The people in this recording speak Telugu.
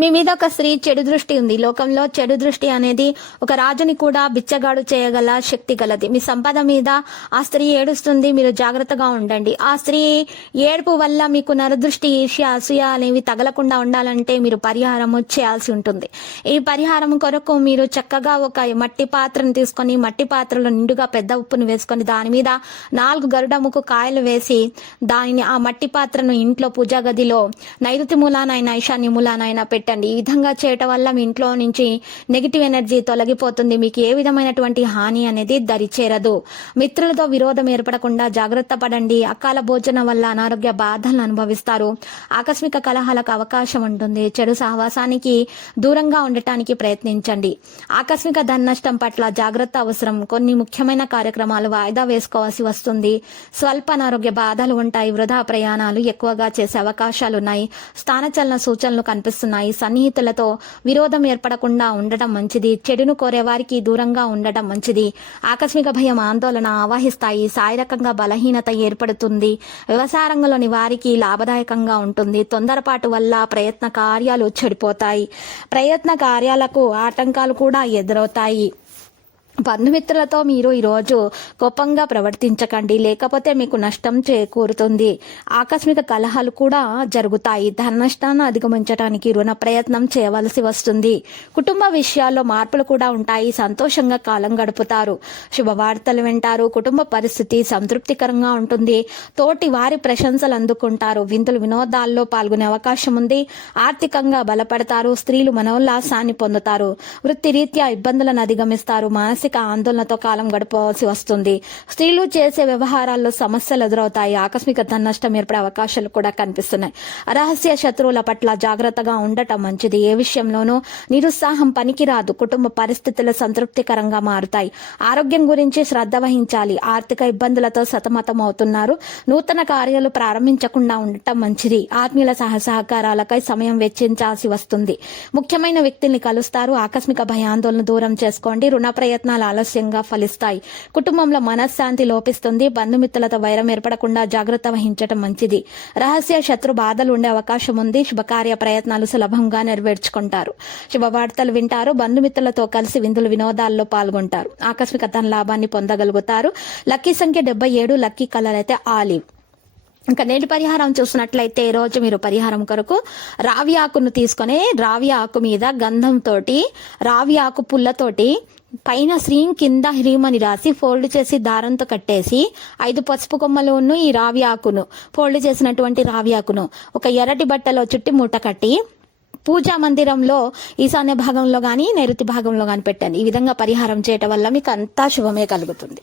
మీ మీద ఒక స్త్రీ చెడు దృష్టి ఉంది. లోకంలో చెడు దృష్టి అనేది ఒక రాజుని కూడా బిచ్చగాడు చేయగల శక్తి గలది. మీ సంపద మీద ఆ స్త్రీ ఏడుస్తుంది. మీరు జాగ్రత్తగా ఉండండి. ఆ స్త్రీ ఏడుపు వల్ల మీకు నరదృష్టి ఈర్ష్య అసూయ అనేవి తగలకుండా ఉండాలంటే మీరు పరిహారము చేయాల్సి ఉంటుంది. ఈ పరిహారం కొరకు మీరు చక్కగా ఒక మట్టి పాత్రను తీసుకొని మట్టి పాత్రలో నిండుగా పెద్ద ఉప్పును వేసుకొని దాని మీద నాలుగు గరుడముకు కాయలు వేసి దానిని ఆ మట్టి పాత్రను ఇంట్లో పూజా గదిలో నైరుతి మూలానైనా ఈశాన్య మూలానైనా పెట్టండి. ఈ విధంగా చేయటం వల్ల మీ ఇంట్లో నుంచి నెగిటివ్ ఎనర్జీ తొలగిపోతుంది. మీకు ఏ విధమైనటువంటి హాని అనేది దరిచేరదు. మిత్రులతో విరోధం ఏర్పడకుండా జాగ్రత్త పడండి. అకాల భోజనం వల్ల అనారోగ్య బాధలను అనుభవిస్తారు. ఆకస్మిక కలహాలకు అవకాశం ఉంటుంది. చెడు సహవాసానికి దూరంగా ఉండటానికి ప్రయత్నించండి. ఆకస్మిక ధన నష్టం పట్ల జాగ్రత్త అవసరం. కొన్ని ముఖ్యమైన కార్యక్రమాలు వాయిదా వేసుకోవాల్సి వస్తుంది. స్వల్ప అనారోగ్య బాధలు ఉంటాయి. వృధా ప్రయాణాలు ఎక్కువగా చేసే అవకాశాలు ఉన్నాయి స్థానచలన సూచనలు కనిపిస్తున్నాయి. సన్నిహితులతో విరోధం ఏర్పడకుండా ఉండటం మంచిది. చెడును కోరే వారికి దూరంగా ఉండటం మంచిది. ఆకస్మిక భయం ఆందోళన ఆవాహిస్తాయి. శారీరకంగా బలహీనత ఏర్పడుతుంది. వ్యవసాయ రంగంలోని వారికి లాభదాయకంగా ఉంటుంది. తొందరపాటు వల్ల ప్రయత్న కార్యాలు చెడిపోతాయి. ప్రయత్న కార్యాలకు ఆటంకాలు కూడా ఎదురవుతాయి. బంధుమిత్రులతో మీరు ఈరోజు కోపంగా ప్రవర్తించకండి లేకపోతే మీకు నష్టం చేకూరుతుంది. ఆకస్మిక కలహాలు కూడా జరుగుతాయి. ధన నష్టాన్ని అధిగమించడానికి రుణ ప్రయత్నం చేయవలసి వస్తుంది. కుటుంబ విషయాల్లో మార్పులు కూడా ఉంటాయి. సంతోషంగా కాలం గడుపుతారు. శుభవార్తలు వింటారు. కుటుంబ పరిస్థితి సంతృప్తికరంగా ఉంటుంది. తోటి వారి ప్రశంసలు అందుకుంటారు. విందులు వినోదాల్లో పాల్గొనే అవకాశం ఉంది. ఆర్థికంగా బలపడతారు. స్త్రీలు మనోల్లాసాన్ని పొందుతారు. వృత్తిరీత్యా ఇబ్బందులను అధిగమిస్తారు. మానసిక ఆందోళనతో కాలం గడపవలసి వస్తుంది. స్త్రీలు చేసే వ్యవహారాల్లో సమస్యలు ఎదురవుతాయి. ఆకస్మిక ధన నష్టం ఏర్పడే అవకాశాలు కూడా కనిపిస్తున్నాయి. రహస్య శత్రువుల పట్ల జాగ్రత్తగా ఉండటం మంచిది. ఏ విషయంలోనూ నిరుత్సాహం పనికిరాదు. కుటుంబ పరిస్థితులు సంతృప్తికరంగా మారుతాయి. ఆరోగ్యం గురించి శ్రద్ధ వహించాలి. ఆర్థిక ఇబ్బందులతో సతమతం అవుతున్నారు. నూతన కార్యాలు ప్రారంభించకుండా ఉండటం మంచిది. ఆత్మీయుల సహసహకారాలకై సమయం వెచ్చించాల్సి వస్తుంది. ముఖ్యమైన వ్యక్తుల్ని కలుస్తారు. ఆకస్మిక భయాందోళన దూరం చేసుకోండి. రుణ ప్రయత్నాలు ఆలస్యంగా ఫలిస్తాయి. కుటుంబంలో మనశ్శాంతి లోపిస్తుంది. బంధుమిత్రులతో వైరం ఏర్పడకుండా జాగ్రత్త వహించడం మంచిది. రహస్య శత్రు బాధలు ఉండే అవకాశం ఉంది. శుభకార్య ప్రయత్నాలు సులభంగా నెరవేర్చుకుంటారు. శుభవార్తలు వింటారు. బంధుమిత్రులతో కలిసి విందులు వినోదాల్లో పాల్గొంటారు. ఆకస్మిక ధన లాభాన్ని పొందగలుగుతారు. లక్కీ సంఖ్య డెబ్బై ఏడు. లక్కీ కలర్ అయితే ఆలివ్. ఇంకా నేటి పరిహారం చూసినట్లయితే ఈ రోజు మీరు పరిహారం కొరకు రావి ఆకును తీసుకొని రావి ఆకు మీద గంధంతోటి రావి ఆకు పుల్లతోటి పైన శ్రీం కింద హ్రీమని రాసి ఫోల్డ్ చేసి దారంతో కట్టేసి ఐదు పసుపు కొమ్మలను ఈ రావి ఆకును ఫోల్డ్ చేసినటువంటి రావి ఆకును ఒక ఎర్రటి బట్టలో చుట్టి మూట కట్టి పూజా మందిరంలో ఈశాన్య భాగంలో కానీ నైరుతి భాగంలో కానీ పెట్టండి. ఈ విధంగా పరిహారం చేయటం వల్ల మీకు అంతా శుభమే కలుగుతుంది.